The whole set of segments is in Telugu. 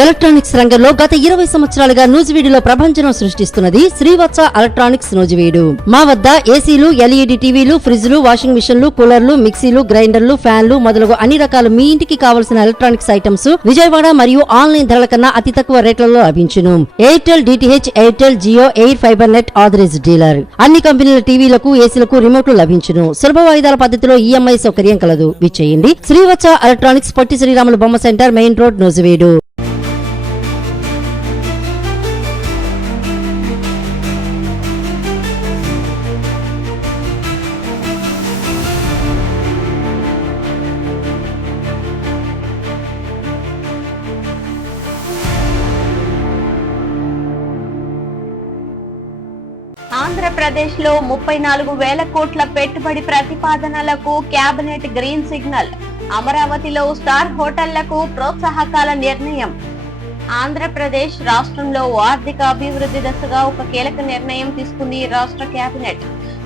ఎలక్ట్రానిక్స్ రంగంలో గత 20 సంవత్సరాలుగా నూజివీడులో ప్రభంజనం సృష్టిస్తున్నది శ్రీవత్స ఎలక్ట్రానిక్స్ నూజివీడు. మా వద్ద ఏసీలు, ఎల్ఈడి టీవీలు, ఫ్రిడ్జ్లు, వాషింగ్ మిషన్లు, కూలర్లు, మిక్సీలు, గ్రైండర్లు, ఫ్యాన్లు మొదలగు అన్ని రకాల మీ ఇంటికి కావలసిన ఎలక్ట్రానిక్స్ ఐటమ్స్ విజయవాడ మరియు ఆన్లైన్ ధరల కన్నా అతి తక్కువ రేట్లలో లభించును. Airtel, DTH, Airtel, Jio, Air Fiber net authorised dealer. అన్ని కంపెనీల టీవీలకు, ఏసీలకు రిమోట్లు లభించును. సులభ వాయిదాల పద్ధతిలో ఈఎంఐ సౌకర్యం కలదు. విచ్చేయండి శ్రీవత్స ఎలక్ట్రానిక్స్, పొట్టి శ్రీరాములు బొమ్మ సెంటర్, మెయిన్ రోడ్, నూజివీడు. ఆంధ్రప్రదేశ్లో 34,000 కోట్ల పెట్టుబడి ప్రతిపాదనలకు కేబినెట్ గ్రీన్ సిగ్నల్. అమరావతిలో స్టార్ హోటళ్లకు ప్రోత్సాహకాల నిర్ణయం. ఆంధ్రప్రదేశ్ రాష్ట్రంలో ఆర్థిక అభివృద్ధి దశగా ఒక కీలక నిర్ణయం తీసుకుంది రాష్ట్ర కేబినెట్.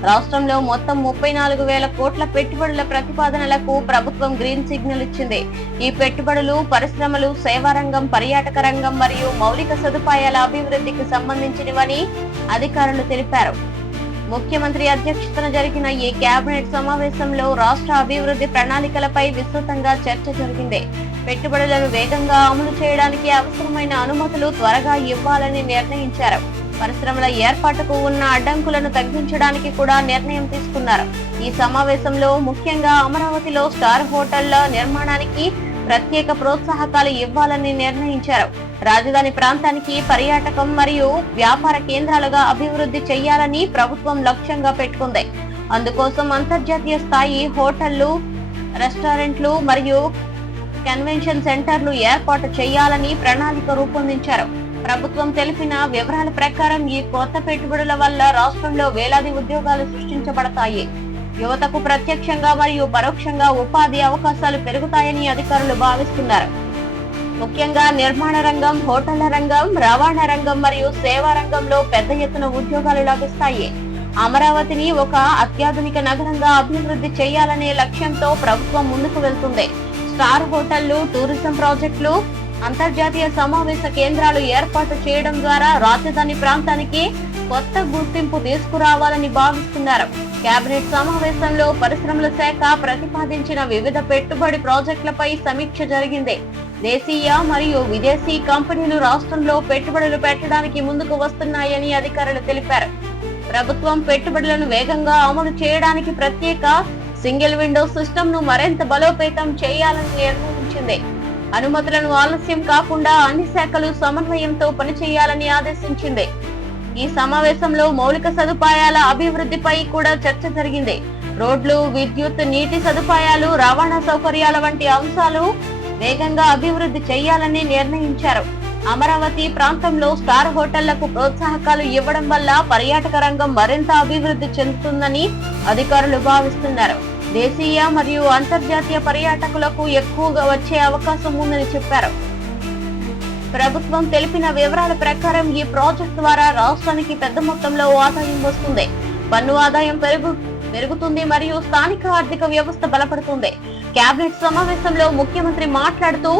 రాష్ట్రంలో మొత్తం 34,000 కోట్ల పెట్టుబడుల ప్రతిపాదనలకు ప్రభుత్వం గ్రీన్ సిగ్నల్ ఇచ్చింది. ఈ పెట్టుబడులు పరిశ్రమలు, సేవారంగం, పర్యాటక రంగం మరియు మౌలిక సదుపాయాల అభివృద్ధికి సంబంధించినవని అధికారులు తెలిపారు. ముఖ్యమంత్రి అధ్యక్షతన జరిగిన ఈ కేబినెట్ సమావేశంలో రాష్ట్ర అభివృద్ధి ప్రణాళికలపై విస్తృతంగా చర్చ జరిగింది. పెట్టుబడులను వేగంగా అమలు చేయడానికి అవసరమైన అనుమతులు త్వరగా ఇవ్వాలని నిర్ణయించారు. పరిశ్రమల ఏర్పాటుకు ఉన్న అడ్డంకులను తగ్గించడానికి కూడా నిర్ణయం తీసుకున్నారు. ఈ సమావేశంలో ముఖ్యంగా అమరావతిలో స్టార్ హోటళ్ల నిర్మాణానికి ప్రత్యేక ప్రోత్సాహకాలు ఇవ్వాలని నిర్ణయించారు. రాజధాని ప్రాంతానికి పర్యాటకం మరియు వ్యాపార కేంద్రాలుగా అభివృద్ధి చేయాలని ప్రభుత్వం లక్ష్యంగా పెట్టుకుంది. అందుకోసం అంతర్జాతీయ స్థాయి హోటళ్లు, రెస్టారెంట్లు మరియు కన్వెన్షన్ సెంటర్లు ఏర్పాటు చేయాలని ప్రణాళిక రూపొందించారు. ప్రభుత్వం తెలిపిన వివరాల ప్రకారం ఈ కొత్త పెట్టుబడుల వల్ల రాష్ట్రంలో వేలాది ఉద్యోగాలు సృష్టించబడతాయి. యువతకు ప్రత్యక్షంగా మరియు పరోక్షంగా ఉపాధి అవకాశాలు పెరుగుతాయని అధికారులు భావిస్తున్నారు. ముఖ్యంగా నిర్మాణ రంగం, హోటళ్ల రంగం, రవాణా రంగం మరియు సేవా రంగంలో పెద్ద ఎత్తున ఉద్యోగాలు లభిస్తాయి. అమరావతిని ఒక అత్యాధునిక నగరంగా అభివృద్ధి చేయాలనే లక్ష్యంతో ప్రభుత్వం ముందుకు వెళ్తుంది. స్టార్ హోటళ్లు, టూరిజం ప్రాజెక్టులు, అంతర్జాతీయ సమావేశ కేంద్రాలు ఏర్పాటు చేయడం ద్వారా రాజధాని ప్రాంతానికి కొత్త గుర్తింపు తీసుకురావాలని భావిస్తున్నారు. కేబినెట్ సమావేశంలో పరిశ్రమల శాఖ ప్రతిపాదించిన వివిధ పెట్టుబడి ప్రాజెక్టులపై సమీక్ష జరిగింది. దేశీయ మరియు విదేశీ కంపెనీలు రాష్ట్రంలో పెట్టుబడులు పెట్టడానికి ముందుకు వస్తున్నాయని అధికారులు తెలిపారు. ప్రభుత్వం పెట్టుబడులను వేగంగా అమలు చేయడానికి ప్రత్యేక సింగిల్ విండో సిస్టమ్ ను మరింత బలోపేతం చేయాలని నిర్ణయించింది. అనుమతులను ఆలస్యం కాకుండా అన్ని శాఖలు సమన్వయంతో పనిచేయాలని ఆదేశించింది. ఈ సమావేశంలో మౌలిక సదుపాయాల అభివృద్ధిపై కూడా చర్చ జరిగింది. రోడ్లు, విద్యుత్, నీటి సదుపాయాలు, రవాణా సౌకర్యాల వంటి అంశాలు వేగంగా అభివృద్ధి చేయాలని నిర్ణయించారు. అమరావతి ప్రాంతంలో స్టార్ హోటళ్లకు ప్రోత్సాహకాలు ఇవ్వడం వల్ల పర్యాటక రంగం మరింత అభివృద్ధి చెందుతుందని అధికారులు భావిస్తున్నారు. దేశీయ మరియు అంతర్జాతీయ పర్యాటకులకు ఎక్కువగా వచ్చే అవకాశం ఉందని చెప్పారు. ప్రభుత్వం తెలిపిన వివరాల ప్రకారం ఈ ప్రాజెక్ట్ ద్వారా రాష్ట్రానికి పెద్ద మొత్తంలో ఆదాయం వస్తుంది. పన్ను ఆదాయం పెరుగుతుంది మరియు స్థానిక ఆర్థిక వ్యవస్థ బలపడుతుంది. కేబినెట్ సమావేశంలో ముఖ్యమంత్రి మాట్లాడుతూ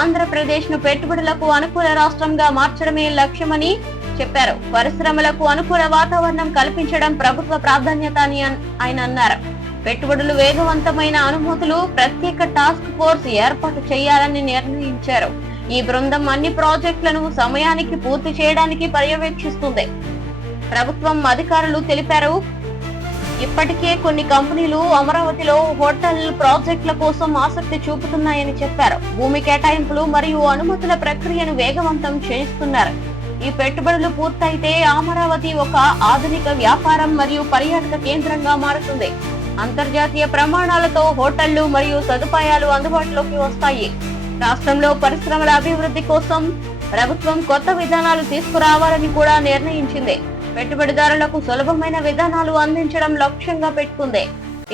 ఆంధ్రప్రదేశ్ ను పెట్టుబడులకు అనుకూల రాష్ట్రంగా మార్చడమే లక్ష్యమని చెప్పారు. పరిశ్రమలకు అనుకూల వాతావరణం కల్పించడం ప్రభుత్వ ప్రాధాన్యత అని ఆయన అన్నారు. పెట్టుబడులు వేగవంతమైన అనుమతులు, ప్రత్యేక టాస్క్ ఫోర్స్ ఏర్పాటు చేయాలని నిర్ణయించారు. ఈ బృందం అన్ని ప్రాజెక్టులను సమయానికి పూర్తి చేయడానికి పర్యవేక్షిస్తుంది. ప్రభుత్వం అధికారులు తెలిపారు. ఇప్పటికే కొన్ని కంపెనీలు అమరావతిలో హోటల్ ప్రాజెక్టుల కోసం ఆసక్తి చూపుతున్నాయని చెప్పారు. భూమి కేటాయింపులు మరియు అనుమతుల ప్రక్రియను వేగవంతం చేస్తున్నారు. ఈ పెట్టుబడులు పూర్తయితే అమరావతి ఒక ఆధునిక వ్యాపారం మరియు పర్యాటక కేంద్రంగా మారుతుంది. అంతర్జాతీయ ప్రమాణాలతో హోటళ్లు మరియు సదుపాయాలు అందుబాటులోకి వస్తాయి. రాష్ట్రంలో పరిశ్రమల అభివృద్ధి కోసం ప్రభుత్వం కొత్త విధానాలు తీసుకురావాలని కూడా నిర్ణయించింది. పెట్టుబడిదారులకు సులభమైన విధానాలు అందించడం లక్ష్యంగా పెట్టుకుంది.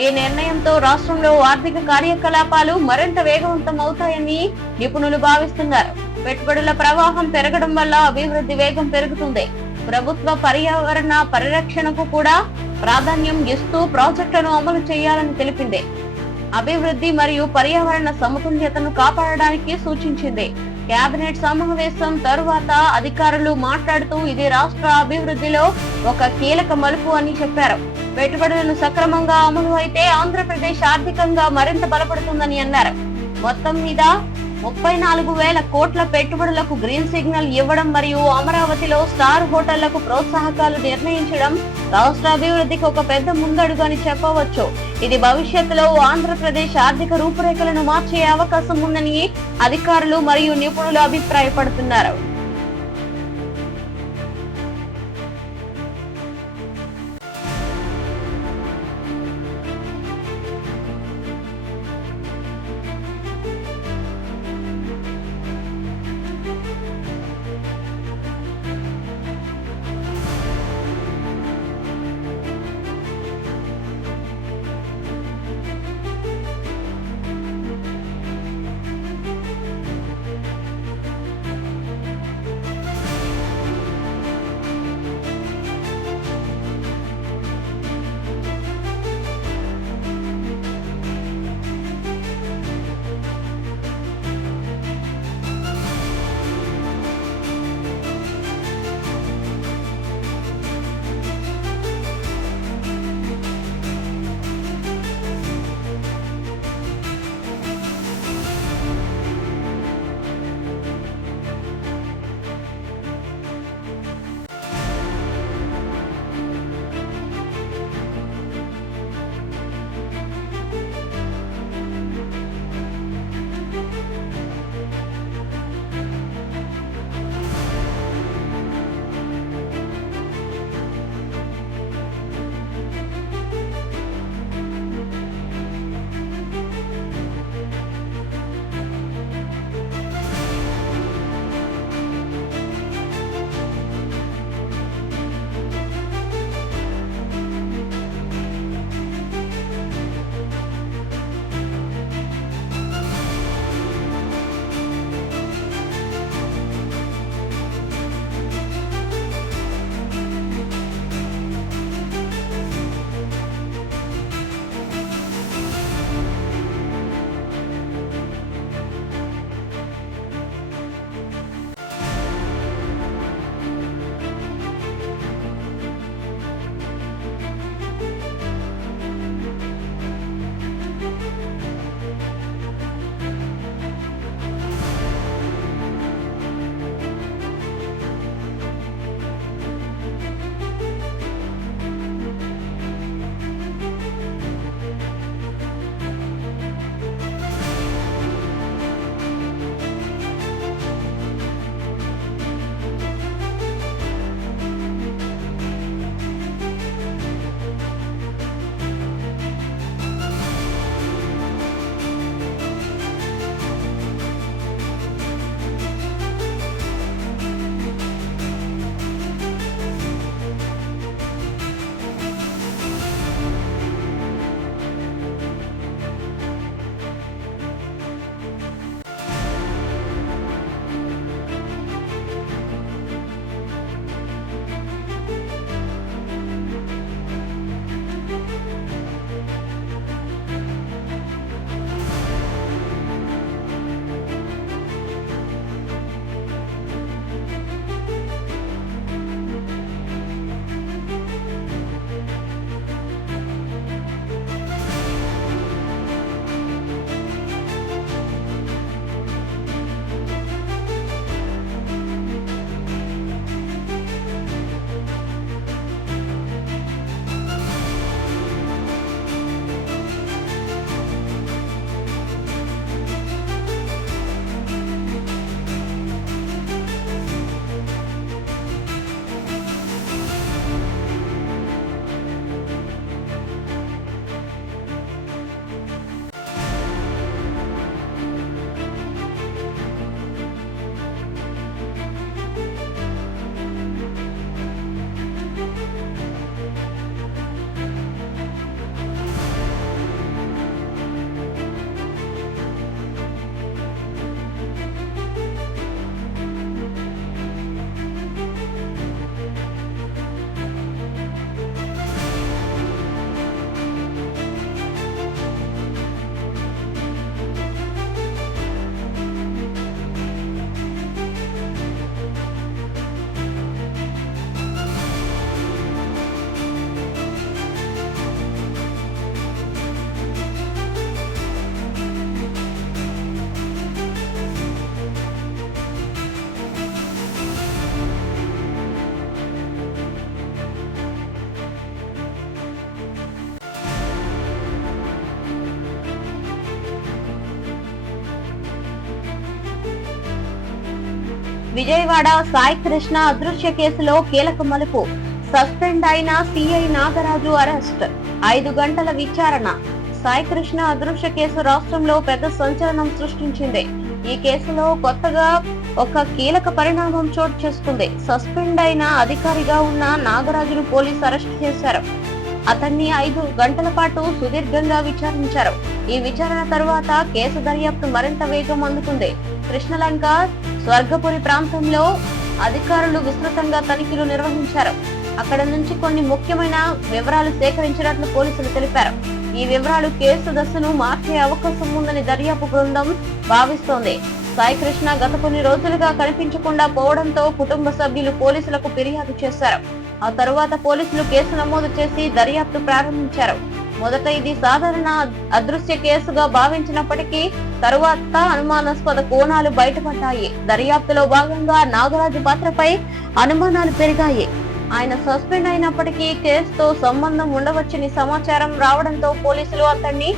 ఈ నిర్ణయంతో రాష్ట్రంలో ఆర్థిక కార్యకలాపాలు మరింత వేగవంతం అవుతాయని నిపుణులు భావిస్తున్నారు. పెట్టుబడుల ప్రవాహం పెరగడం వల్ల అభివృద్ధి వేగం పెరుగుతుంది. ప్రభుత్వ పర్యావరణ పరిరక్షణకు కూడా ప్రాధాన్యం ఇస్తూ ప్రాజెక్టులను అమలు చేయాలని తెలిపింది. అభివృద్ధి మరియు పర్యావరణ సమతుల్యతను కాపాడడానికి సూచించింది. కేబినెట్ సమావేశం తరువాత అధికారులు మాట్లాడుతూ ఇది రాష్ట్ర అభివృద్ధిలో ఒక కీలక మలుపు అని చెప్పారు. పెట్టుబడులను సక్రమంగా అమలు అయితే ఆంధ్రప్రదేశ్ ఆర్థికంగా మరింత బలపడుతుందని అన్నారు. మొత్తం మీద 34,000 కోట్ల పెట్టుబడులకు గ్రీన్ సిగ్నల్ ఇవ్వడం మరియు అమరావతిలో స్టార్ హోటళ్లకు ప్రోత్సాహకాలు నిర్ణయించడం రాష్ట్ర అభివృద్ధికి ఒక పెద్ద ముందడుగు అని చెప్పవచ్చు. ఇది భవిష్యత్తులో ఆంధ్రప్రదేశ్ ఆర్థిక రూపురేఖలను మార్చే అవకాశం ఉందని అధికారులు మరియు నిపుణులు అభిప్రాయపడుతున్నారు. విజయవాడ సాయి కృష్ణ అదృశ్య కేసులో కీలక మలుపు. సస్పెండ్ అయిన సిఐ నాగరాజు అరెస్ట్. 5 గంటల విచారణ. సాయి కృష్ణ అదృశ్య కేసు రాష్ట్రంలో పెద్ద సంచలనం సృష్టించింది. ఈ కేసులో కొత్తగా ఒక కీలక పరిణామం చోటు చేసుకుంది. సస్పెండ్ అయిన అధికారిగా ఉన్న నాగరాజును పోలీసు అరెస్ట్ చేశారు. అతన్ని 5 గంటల పాటు సుదీర్ఘంగా విచారించారు. ఈ విచారణ తరువాత కేసు దర్యాప్తు మరింత వేగం అందుకుంది. కృష్ణలంక, స్వర్గపురి ప్రాంతంలో అధికారులు విస్తృతంగా తనిఖీలు నిర్వహించారు. అక్కడ నుంచి కొన్ని ముఖ్యమైన వివరాలు సేకరించినట్లు పోలీసులు తెలిపారు. ఈ వివరాలు కేసు దశను మార్చే అవకాశం ఉందని దర్యాప్తు బృందం భావిస్తోంది. సాయి కృష్ణ గత కొన్ని రోజులుగా కనిపించకుండా పోవడంతో కుటుంబ సభ్యులు పోలీసులకు ఫిర్యాదు చేశారు. ఆ తరువాత పోలీసులు కేసు నమోదు చేసి దర్యాప్తు ప్రారంభించారు. మొదట ఇది సాధారణ అదృశ్య కేసుగా భావించినప్పటికీ తరువాత అనుమానాస్పద కోణాలు బయటపడ్డాయి. దర్యాప్తులో భాగంగా నాగరాజు పాత్రపై అనుమానాలు పెరిగాయి. ఆయన సస్పెండ్ అయినప్పటికీ కేసుతో సంబంధం ఉండవచ్చని సమాచారం రావడంతో పోలీసులు అతన్ని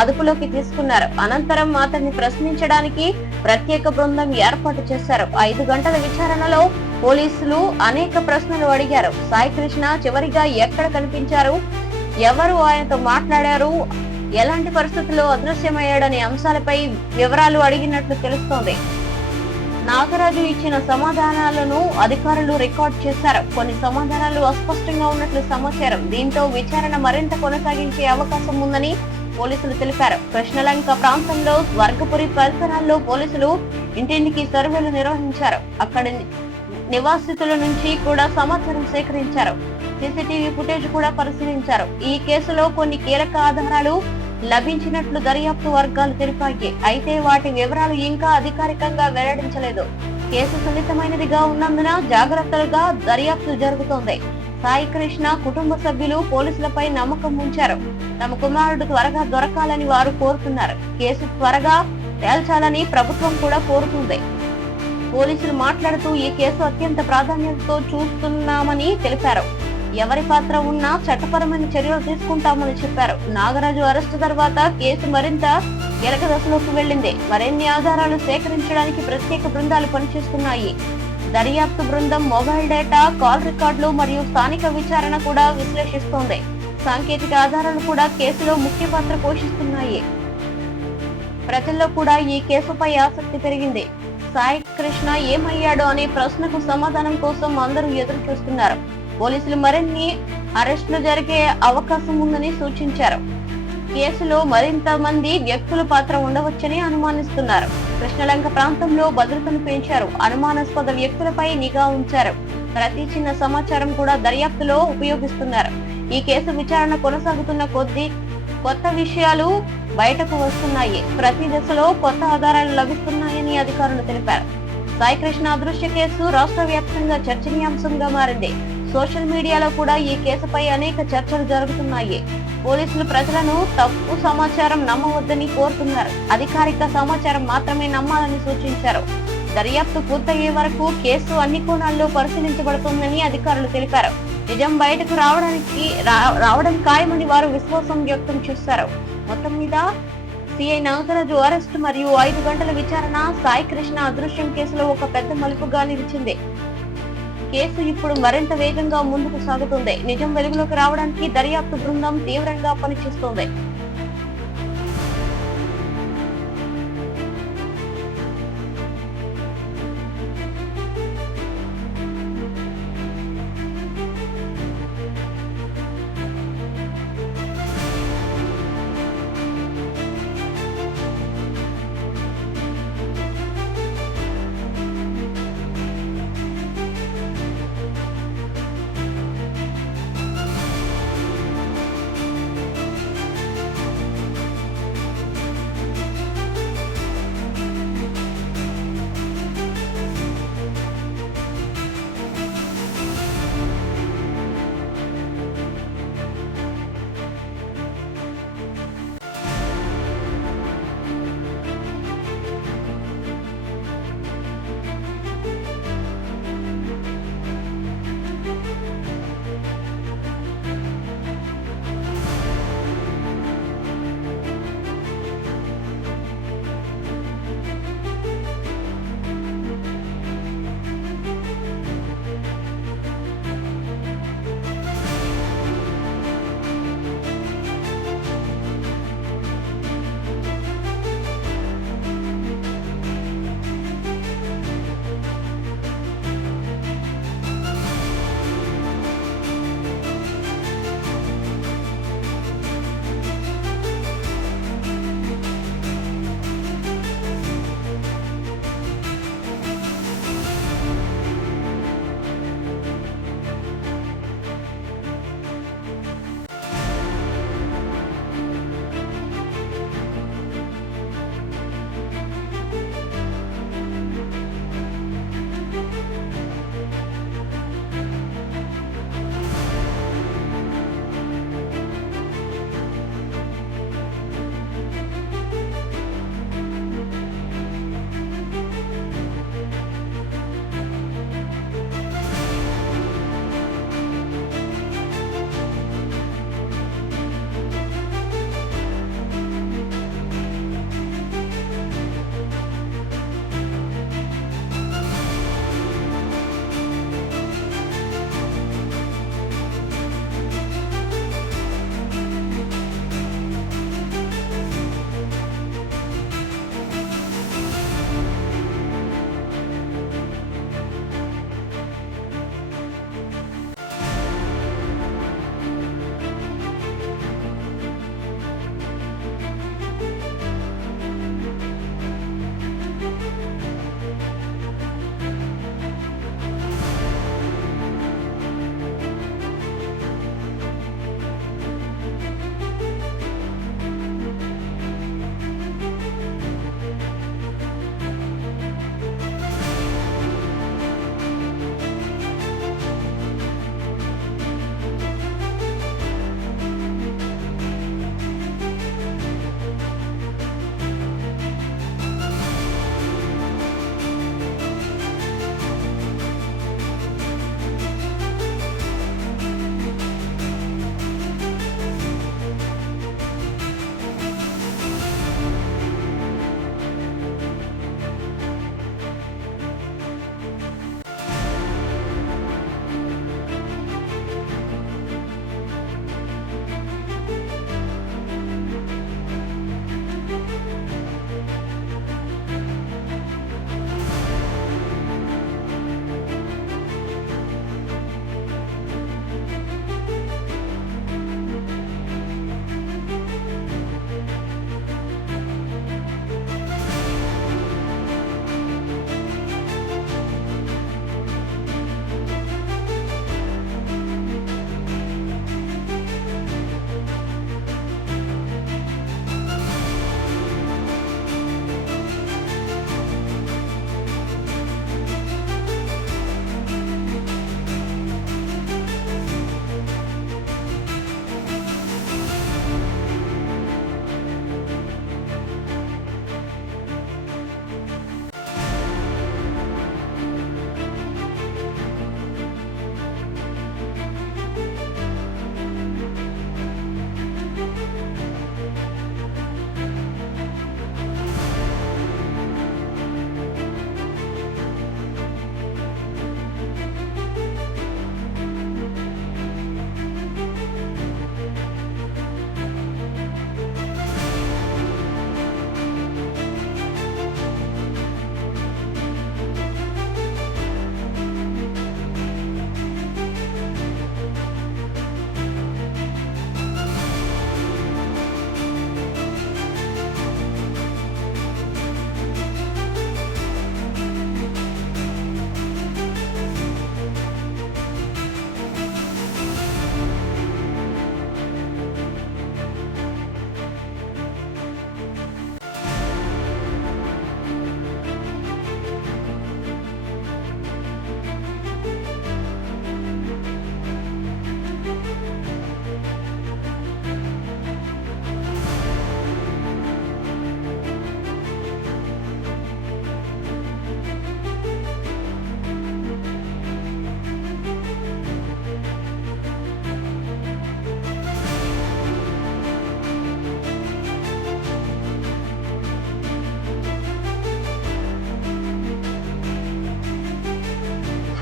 అదుపులోకి తీసుకున్నారు. అనంతరం అతన్ని ప్రశ్నించడానికి ప్రత్యేక బృందం ఏర్పాటు చేశారు. 5 గంటల విచారణలో పోలీసులు అనేక ప్రశ్నలు అడిగారు. సాయి కృష్ణ చివరిగా ఎక్కడ కనిపించారు, ఎవరు ఆయనతో మాట్లాడారు, ఎలాంటి పరిస్థితుల్లో అదృశ్యమయ్యాడనే అంశాలపై వివరాలు అడిగినట్లు తెలుస్తోంది. నాగరాజు ఇచ్చిన సమాధానాలను అధికారులు రికార్డ్ చేశారు. కొన్ని సమాధానాలు అస్పష్టంగా ఉన్నట్లు సమాచారం. దీంతో విచారణ మరింత కొనసాగించే అవకాశం ఉందని పోలీసులు తెలిపారు. కృష్ణలంక ప్రాంతంలో స్వర్గపురి పరిసరాల్లో పోలీసులు ఇంటింటికి సర్వేలు నిర్వహించారు. అక్కడి నివాసితుల నుంచి కూడా సమాచారం సేకరించారు. సీసీటీవీ ఫుటేజ్ కూడా పరిశీలించారు. ఈ కేసులో కొన్ని కీలక ఆధారాలు లభించినట్లు దర్యాప్తు వర్గాలు తెలిపాయి. అయితే వాటి వివరాలు ఇంకా అధికారికంగా వెల్లడించలేదు. కేసు సున్నితమైనదిగా ఉన్నందున జాగ్రత్తలుగా దర్యాప్తు జరుగుతోంది. సాయి కృష్ణ కుటుంబ సభ్యులు పోలీసులపై నమ్మకం ఉంచారు. తమ కుమారుడు త్వరగా దొరకాలని వారు కోరుతున్నారు. కేసు త్వరగా తేల్చాలని ప్రభుత్వం కూడా కోరుతుంది. పోలీసులు మాట్లాడుతూ ఈ కేసు అత్యంత ప్రాధాన్యతతో చూస్తున్నామని తెలిపారు. ఎవరి పాత్ర ఉన్నా చట్టపరమైన చర్యలు తీసుకుంటామని చెప్పారు. నాగరాజు అరెస్టు తర్వాత కేసు మరింత కీలక దశలోకి వెళ్లింది. మరిన్ని ఆధారాలు సేకరించడానికి ప్రత్యేక బృందాలు పనిచేస్తున్నాయి. దర్యాప్తు బృందం మొబైల్ డేటా, కాల్ రికార్డులు మరియు స్థానిక విచారణ కూడా విశ్లేషిస్తోంది. సాంకేతిక ఆధారాలు కూడా కేసులో ముఖ్య పాత్ర పోషిస్తున్నాయి. ప్రజల్లో కూడా ఈ కేసుపై ఆసక్తి పెరిగింది. సాయి కృష్ణ ఏమయ్యాడో అనే ప్రశ్నకు సమాధానం కోసం అందరూ ఎదురు చూస్తున్నారు. పోలీసులు మరిన్ని అరెస్టులు జరిగే అవకాశం ఉందని సూచించారు. కేసులో మరింత మంది వ్యక్తుల పాత్ర ఉండవచ్చని అనుమానిస్తున్నారు. కృష్ణలంక ప్రాంతంలో భద్రతను పెంచారు. అనుమానాస్పద వ్యక్తులపై నిఘా ఉంచారు. ప్రతి చిన్న సమాచారం కూడా దర్యాప్తులో ఉపయోగిస్తున్నారు. ఈ కేసు విచారణ కొనసాగుతున్న కొద్దీ కొత్త విషయాలు బయటకు వస్తున్నాయి. ప్రతి దశలో కొత్త ఆధారాలు లభిస్తున్నాయని అధికారులు తెలిపారు. సాయి కృష్ణ అదృశ్య కేసు రాష్ట్ర వ్యాప్తంగా చర్చనీయాంశంగా మారింది. సోషల్ మీడియాలో కూడా ఈ కేసుపై అనేక చర్చలు జరుగుతున్నాయి. పోలీసులు ప్రజలను తప్పు సమాచారం నమ్మవద్దని కోరుతున్నారు. అధికారిక సమాచారం మాత్రమే నమ్మాలని సూచించారు. దర్యాప్తు పూర్తయ్యే వరకు కేసు అన్ని కోణాల్లో పరిశీలించబడుతుందని అధికారులు తెలిపారు. నిజం బయటకు రావడం ఖాయమని వారు విశ్వాసం వ్యక్తం చేశారు. మొత్తం మీద సిఐ నాగరాజు అరెస్ట్ మరియు 5 గంటల విచారణ సాయి కృష్ణ అదృశ్యం కేసులో ఒక పెద్ద మలుపుగా నిలిచింది. కేసు ఇప్పుడు మరింత వేగంగా ముందుకు సాగుతుంది. నిజం వెలుగులోకి రావడానికి దర్యాప్తు బృందం తీవ్రంగా పనిచేస్తోంది.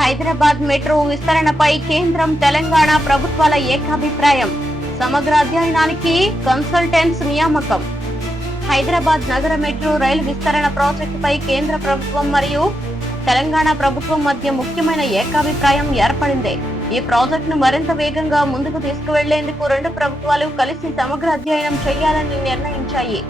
హైదరాబాద్ మెట్రో విస్తరణపై కేంద్రం తెలంగాణ ప్రభుత్వాల ఏకాభిప్రాయం. సమగ్ర అధ్యయనానికి కన్సల్టెంట్స్ నియామకం. హైదరాబాద్ నగర మెట్రో రైలు విస్తరణ ప్రాజెక్టుపై కేంద్ర ప్రభుత్వం మరియు తెలంగాణ ప్రభుత్వం మధ్య ముఖ్యమైన ఏకాభిప్రాయం ఏర్పడింది. ఈ ప్రాజెక్టును మరింత వేగంగా ముందుకు తీసుకువెళ్లేందుకు రెండు ప్రభుత్వాలు కలిసి సమగ్ర అధ్యయనం చేయాలని నిర్ణయించాయి.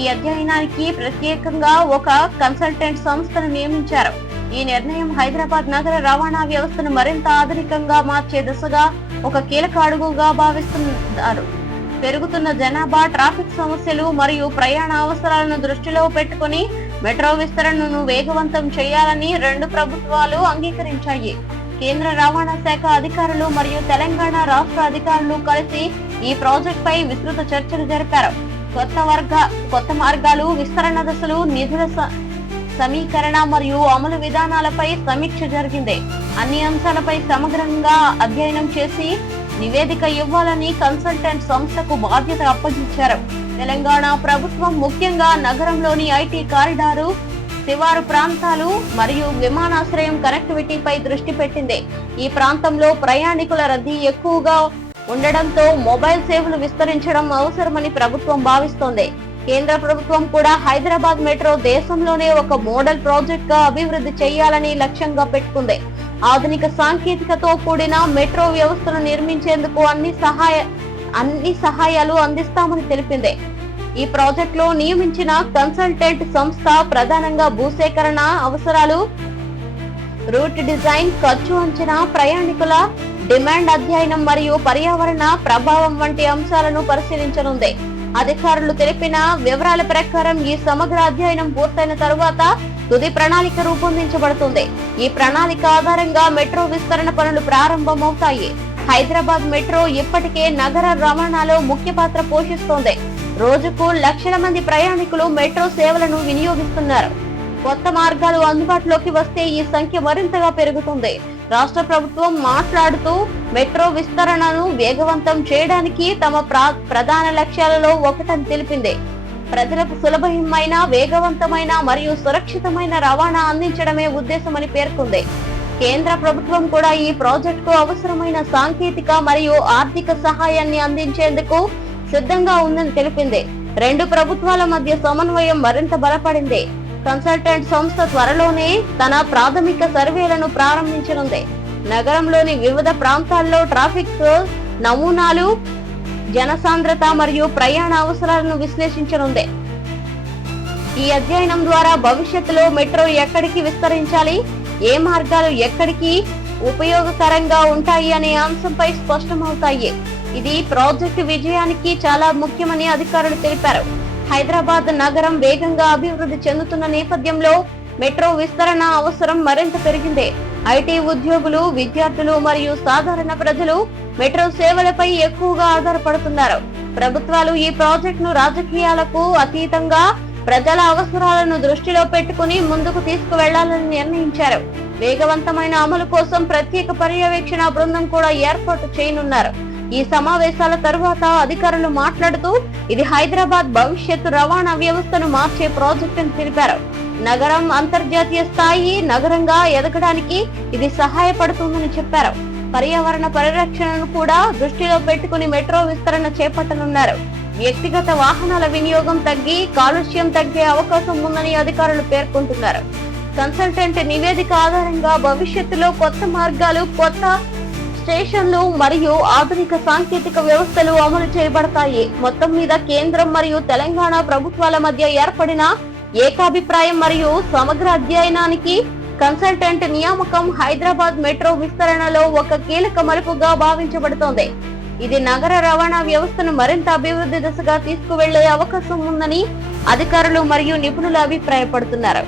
ఈ అధ్యయనానికి ప్రత్యేకంగా ఒక కన్సల్టెంట్ సంస్థను నియమించారు. ఈ నిర్ణయం హైదరాబాద్ నగర రవాణా వ్యవస్థను మరింత ఆధునికంగా మార్చే దిశగా ఒక కీలక అడుగుగా భావిస్తున్నారు. పెరుగుతున్న జనాభా, ట్రాఫిక్ సమస్యలు మరియు ప్రయాణ అవసరాలను దృష్టిలో పెట్టుకుని మెట్రో విస్తరణను వేగవంతం చేయాలని రెండు ప్రభుత్వాలు అంగీకరించాయి. కేంద్ర రవాణా శాఖ అధికారులు మరియు తెలంగాణ రాష్ట్ర అధికారులు కలిసి ఈ ప్రాజెక్ట్ పై విస్తృత చర్చలు జరిపారు. కొత్త మార్గాలు, విస్తరణ దశలు, నిధుల సమీకరణ మరియు అమలు విధానాలపై సమీక్ష జరిగింది. అన్ని అంశాలపై సమగ్రంగా అధ్యయనం చేసి నివేదిక ఇవ్వాలని కన్సల్టెంట్ సంస్థకు బాధ్యత అప్పగించారు. తెలంగాణ ప్రభుత్వం ముఖ్యంగా నగరంలోని ఐటీ కారిడారు, శివారు ప్రాంతాలు మరియు విమానాశ్రయం కనెక్టివిటీపై దృష్టి పెట్టింది. ఈ ప్రాంతంలో ప్రయాణికుల రద్దీ ఎక్కువగా ఉండడంతో మొబైల్ సేవలు విస్తరించడం అవసరమని ప్రభుత్వం భావిస్తోంది. కేంద్ర ప్రభుత్వం కూడా హైదరాబాద్ మెట్రో దేశంలోనే ఒక మోడల్ ప్రాజెక్ట్ గా అభివృద్ధి చేయాలని లక్ష్యంగా పెట్టుకుంది. ఆధునిక సాంకేతికతో కూడిన మెట్రో వ్యవస్థను నిర్మించేందుకు అన్ని సహాయాలు అందిస్తామని తెలిపింది. ఈ ప్రాజెక్ట్ లో నియమించిన కన్సల్టెంట్ సంస్థ ప్రధానంగా భూసేకరణ అవసరాలు, రూట్ డిజైన్, ఖర్చు అంచనా, ప్రయాణికుల డిమాండ్ అధ్యయనం మరియు పర్యావరణ ప్రభావం వంటి అంశాలను పరిశీలించనుంది. అధికారులు తెలిపిన వివరాల ప్రకారం ఈ సమగ్ర అధ్యయనం పూర్తయిన తరువాత తుది ప్రణాళిక రూపొందించబడుతుంది. ఈ ప్రణాళిక ఆధారంగా మెట్రో విస్తరణ పనులు ప్రారంభమవుతాయి. హైదరాబాద్ మెట్రో ఇప్పటికే నగర రవాణాలో ముఖ్య పాత్ర పోషిస్తోంది. రోజుకు లక్షల మంది ప్రయాణికులు మెట్రో సేవలను వినియోగిస్తున్నారు. కొత్త మార్గాలు అందుబాటులోకి వస్తే ఈ సంఖ్య మరింతగా పెరుగుతుంది. రాష్ట్ర ప్రభుత్వం మాట్లాడుతూ మెట్రో విస్తరణను వేగవంతం చేయడానికి తమ ప్రధాన లక్ష్యాలలో ఒకటని తెలిపింది. ప్రజలకు సులభమైన, వేగవంతమైన మరియు సురక్షితమైన రవాణా అందించడమే ఉద్దేశమని పేర్కొంది. కేంద్ర ప్రభుత్వం కూడా ఈ ప్రాజెక్టుకు అవసరమైన సాంకేతిక మరియు ఆర్థిక సహాయాన్ని అందించేందుకు సిద్ధంగా ఉందని తెలిపింది. రెండు ప్రభుత్వాల మధ్య సమన్వయం మరింత బలపడింది. కన్సల్టెంట్ సంస్థ త్వరలోనే తన ప్రాథమిక సర్వేలను ప్రారంభించనుంది. నగరంలోని వివిధ ప్రాంతాల్లో ట్రాఫిక్ నమూనాలు, జనసాంద్రత మరియు ప్రయాణ అవసరాలను విశ్లేషించనుంది. ఈ అధ్యయనం ద్వారా భవిష్యత్తులో మెట్రో ఎక్కడికి విస్తరించాలి, ఏ మార్గాలు ఎక్కడికి ఉపయోగకరంగా ఉంటాయి అనే అంశంపై స్పష్టమవుతాయి. ఇది ప్రాజెక్టు విజయానికి చాలా ముఖ్యమని అధికారులు తెలిపారు. హైదరాబాద్ నగరం వేగంగా అభివృద్ధి చెందుతున్న నేపథ్యంలో మెట్రో విస్తరణ అవసరం మరింత పెరిగింది. ఐటీ ఉద్యోగులు, విద్యార్థులు మరియు సాధారణ ప్రజలు మెట్రో సేవలపై ఎక్కువగా ఆధారపడుతున్నారు. ప్రభుత్వాలు ఈ ప్రాజెక్టును రాజకీయాలకు అతీతంగా ప్రజల అవసరాలను దృష్టిలో పెట్టుకుని ముందుకు తీసుకువెళ్లాలని నిర్ణయించారు. వేగవంతమైన అమలు కోసం ప్రత్యేక పర్యవేక్షణ బృందం కూడా ఏర్పాటు చేయనున్నారు. ఈ సమావేశాల తరువాత అధికారులు మాట్లాడుతూ ఇది హైదరాబాద్ భవిష్యత్తు రవాణా వ్యవస్థను మార్చే ప్రాజెక్ట్ అని తెలిపారు. నగరం అంతర్జాతీయ స్థాయి నగరంగా ఎదగడానికి ఇది సహాయపడుతుందని చెప్పారు. పర్యావరణ పరిరక్షణను కూడా దృష్టిలో పెట్టుకుని మెట్రో విస్తరణ చేపట్టనున్నారు. వ్యక్తిగత వాహనాల వినియోగం తగ్గి కాలుష్యం తగ్గే అవకాశం ఉందని అధికారులు పేర్కొంటున్నారు. కన్సల్టెంట్ నివేదిక ఆధారంగా భవిష్యత్తులో కొత్త మార్గాలు, కొత్త స్టేషన్లు మరియు ఆధునిక సాంకేతిక వ్యవస్థలు అమలు చేయబడతాయి. మొత్తం మీద కేంద్రం మరియు తెలంగాణ ప్రభుత్వాల మధ్య ఏర్పడిన ఏకాభిప్రాయం మరియు సమగ్ర అధ్యయనానికి కన్సల్టెంట్ నియామకం హైదరాబాద్ మెట్రో విస్తరణలో ఒక కీలక మలుపుగా భావించబడుతోంది. ఇది నగర రవాణా వ్యవస్థను మరింత అభివృద్ధి దిశగా తీసుకువెళ్లే అవకాశం ఉందని అధికారులు మరియు నిపుణులు అభిప్రాయపడుతున్నారు.